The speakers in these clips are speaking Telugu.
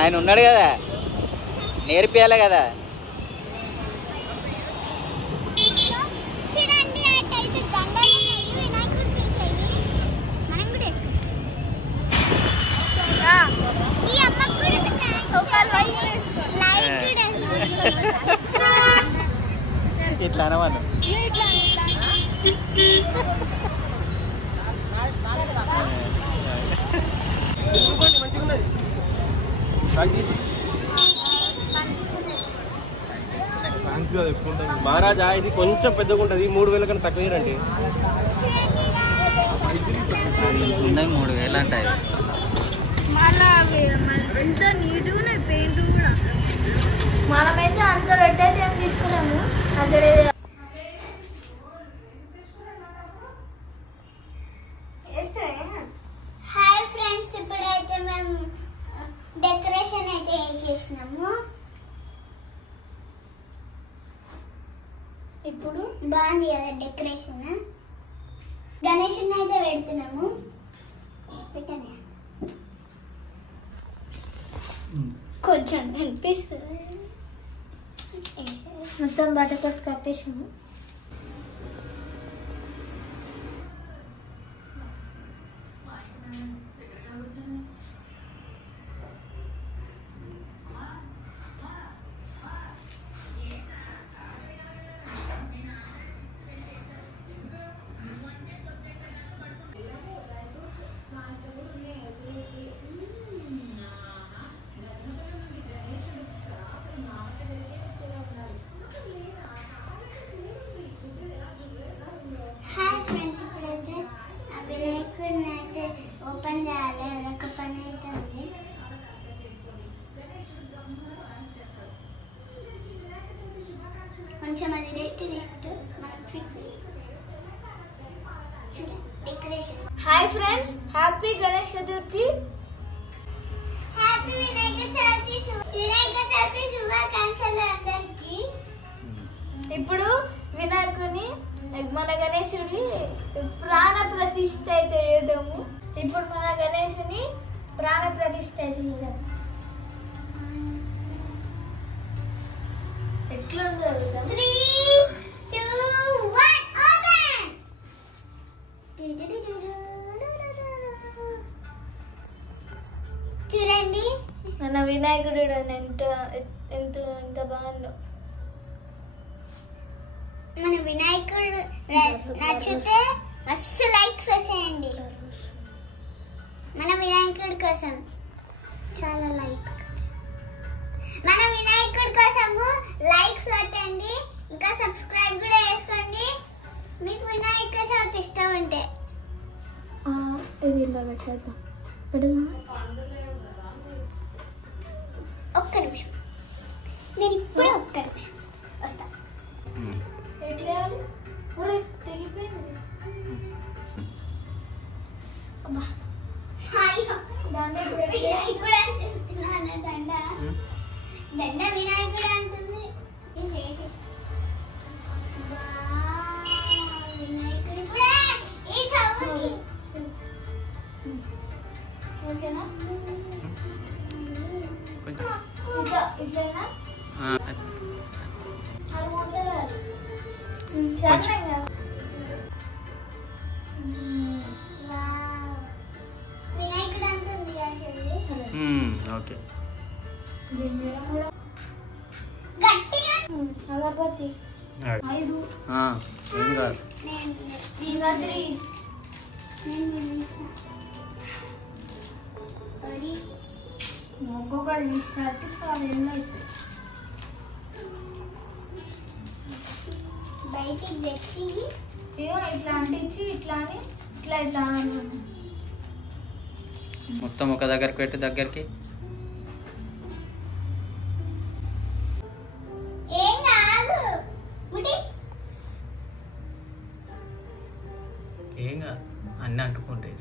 ఆయన ఉన్నాడు కదా, నేర్పియాలి కదా. ఇట్లా అనవాళ్ళు. మహారాజా ఇది కొంచెం పెద్దగా ఉంటుంది, 3000 కన్నా తక్కువ రండి. 3000 అంటాయి. మనమైతే అంత రెడ్ అయితే ఏం తీసుకున్నాము. అక్కడ హాయ్ ఫ్రెండ్స్, ఇప్పుడైతే మేము డెకరేషన్ అయితే వేసేసినాము. ఇప్పుడు బాగుంది కదా డెకరేషన్. గణేషుని అయితే పెడుతున్నాము. పెట్టనే కొంచెం కనిపిస్తుంది, మొత్తం బట్టతోటి కప్పేసాము. హాయ్ ఫ్రెండ్స్, ఇప్పుడైతే ఆ వినాయకుడిని అయితే ఓపెన్ చేయాలి. అదొక పని అయితే ఉంది. కొంచెం అది రెస్ట్ తీసుకుంటూ మనం fix decoration. Hi friends, happy Ganesh Chaturthi. Happy Vinayaka Chavithi శుభాకాంక్షలు అందరికీ. ఇప్పుడు వినాయకుని మన గణేశుడి ప్రాణ ప్రతిష్ఠ అయితే చేద్దాము. ఇప్పుడు మన గణేశుని ప్రాణ ప్రతిష్ఠ అయితే చేద్దాం. ఎట్లా జరుగుతాం? 3, 2, 1 ఓపెన్. చూడండి మన వినాయకుడు ఎంత ఎంత ఎంత బాగుందో. మన వినాయకుడు నచ్చితే మస్తు లైక్స్ వచ్చేయండి. మన వినాయకుడి కోసం చాలా లైక్. మన వినాయకుడి కోసము లైక్స్ కొట్టండి, ఇంకా సబ్స్క్రైబ్ కూడా చేసుకోండి మీకు వినాయక చవితి ఇష్టం అంటే. ఇది ఇలా పెట్టేద్దాం. ఒక్క నిమిషం, నేను ఇప్పుడు ఒక్క నిమిషం వస్తా. ఎట్లా తెగిపోయింది. వినాయకుడు అంటున్నాను. దండ దండ వినాయకుడు అంటుంది. వినాయకుడు కూడా ఈ చదువుకి ఓకేనా? ఇట్లయినా వినాయకుడు అంటుంది ఓకే. గట్టిగా అగరబత్తి 5 దీవాద్రి ఒక్కొక్కటి తీసినట్టు 10 అవుతాయి. బయటికి తెచ్చి ఇట్లా అంటించి ఇట్లా అని ఇట్లా ఇట్లా మొత్తం ఒక దగ్గరికి పెట్టి దగ్గరికి. ఏం కాదు ఏం కాదు, అన్నీ అంటుకుంటాయి.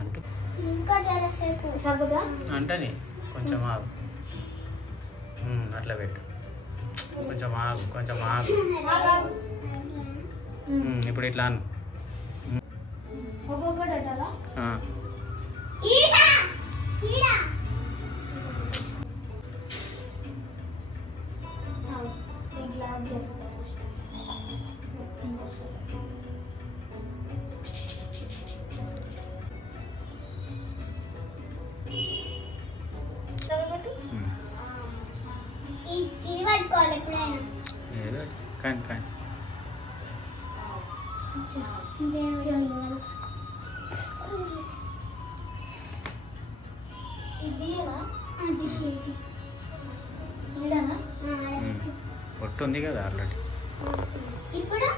అంటు ఇంకా చాలాసేపు సబ్బుగా అంటని కొంచెం ఆగు. అట్లా పెట్టు. కొంచెం ఆగు, కొంచెం ఆగు. ఇప్పుడు ఇట్లా అను. ఒక్కొక్కటి అట్టాలా? ఇది పట్టుకోవాలి ఎప్పుడైనా. కానీ కానీ పొట్టు ఉంది కదా ఆల్రెడీ. ఇప్పుడు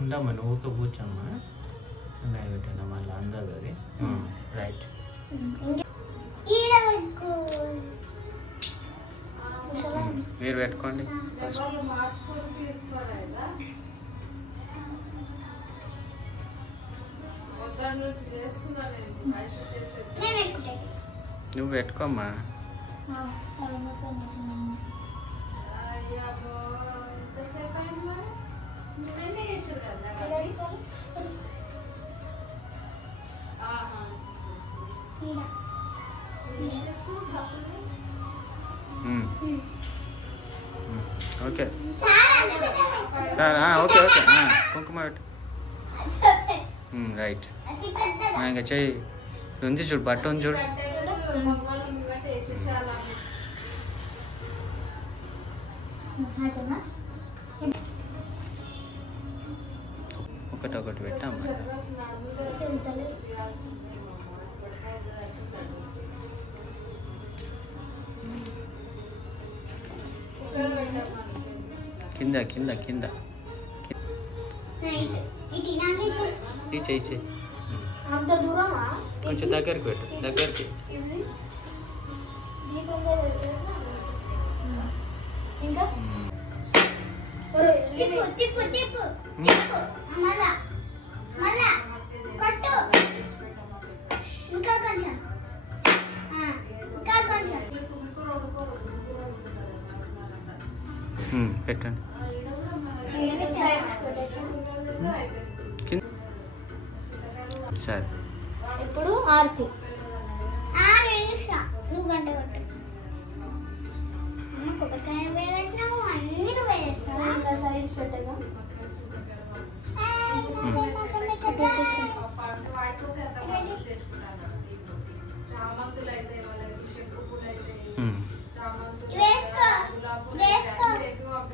ఉండమ్మా, నువ్వు ఊరికే కూర్చోమ్మా. పెట్టాను మళ్ళీ అందదు అది. రైట్. మీరు పెట్టుకోండి. నువ్వు పెట్టుకోమ్మా. Okay sir. Okay okay. కుంకుమ పెట్టు. రైట్. ఇంకా చెయ్యి ఉంది చూడు, బట్ట ఉంది చూడు. ఒకటి ఒకటి పెట్టాము. కింద కింద కింద ఇచ్చే ఇచ్చే. కొంచెం దగ్గరికి పెట్టు, దగ్గరికి. పెట్టండి. సరే. ఇప్పుడు ఆర్తి నువ్వు గంట కొట్టు. కొబ్బరికాయ వేయట్టినావు, అన్ని నువ్వే చేస్తావా?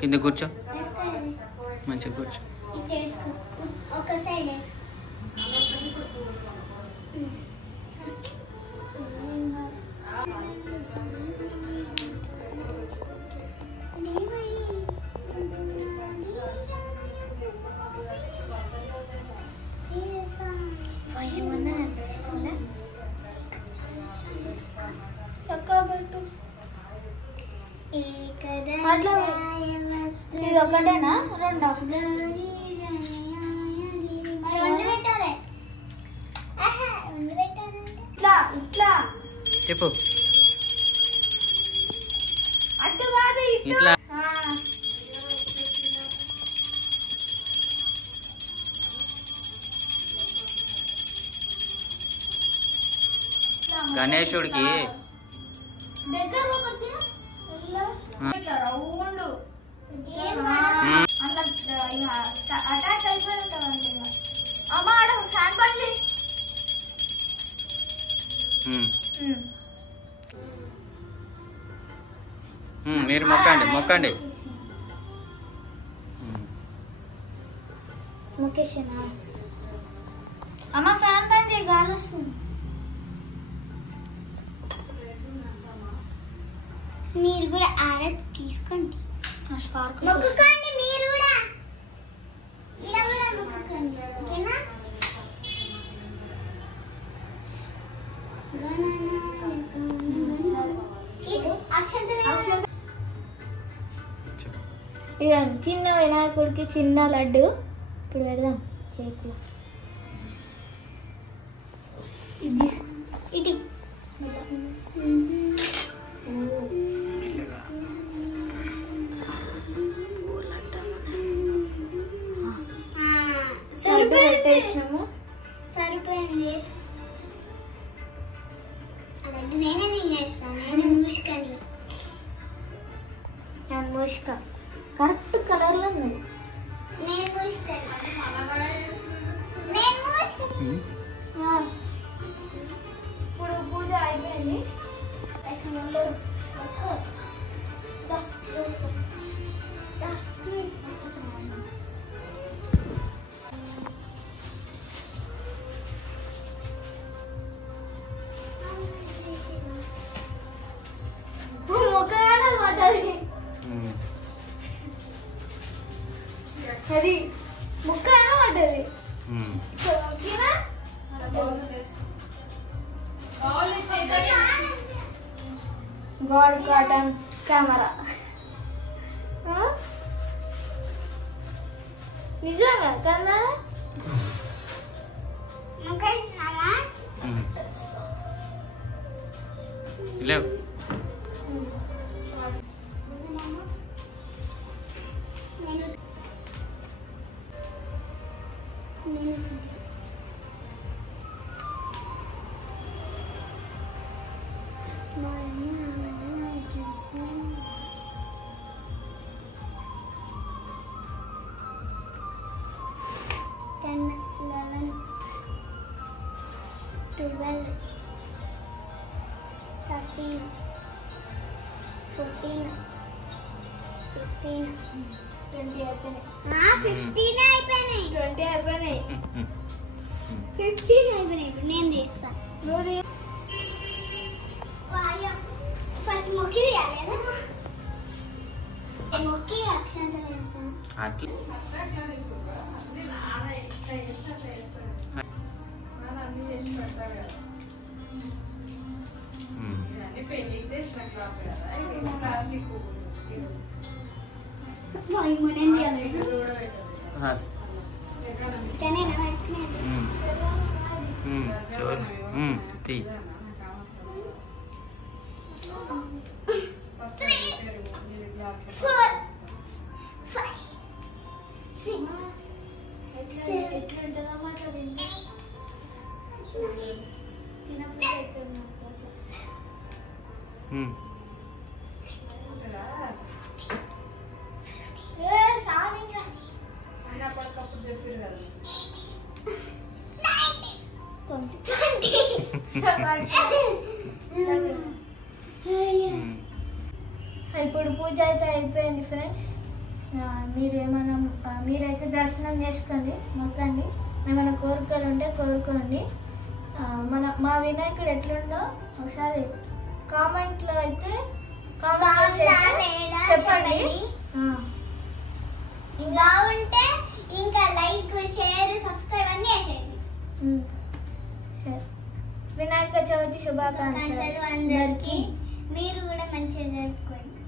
కింద కూర్చో, మంచిగా కూర్చో. ఒక సైడ్ ఇది ఒకటేనా రెండు పెట్టాలి. రెండు పెట్టాలంటే ఇట్లా ఇట్లా చెప్పు. అటు కాదు ఇట్లా. గణేశుడికి దగ్గర అటాచ్ అయిపోయి ఉంటామండి. అమ్మ ఆడ ఫ్యాన్ బంద్ చేయి. మీరు మొక్కండి మొక్కండి. ముఖేషనా అమ్మ ఫ్యాన్ బంద్ చేయి, గాలి వస్తుంది. మీరు కూడా ఆరతి తీసుకోండి, మొక్కుకోండి. మీరు కూడా ఇలా కూడా మొక్కుకోండి, ఓకేనా? ఇక చిన్న వినాయకుడికి చిన్న లడ్డు ఇప్పుడు పెడదాం చేతిలో. ఇది ఇటు సరిపోయింది. నేనే తినేస్తాను. నేను మూసుక కరెక్ట్ కలర్లో ఉంది. ఇప్పుడు పూజ అయిపోయింది. అది ముక్క పడ్డది. గాడ్ కాటన్ కెమెరా నిజంగా కదా? లేవు నేను తీస్తాను. ఫస్ట్ మొక్కి తీయాలి. మొక్కి అక్షంతలు వేస్తాను. ఇప్పుడు పూజ అయితే అయిపోయింది ఫ్రెండ్స్. మీరైతే దర్శనం చేసుకోండి, మొక్కండి. ఏమైనా కోరికలు ఉంటే కోరుకోండి. మా వినాయకుడు ఎట్లుండో ఒకసారి కామెంట్లో అయితే చెప్పండి. బాగుంటే ఇంకా లైక్, షేర్, సబ్స్క్రైబ్ అన్నీ వేసేయండి. సరే, వినాయక చవితి శుభాకాంక్షలు అందరికీ. మీరు కూడా మంచిగా జరుపుకోండి.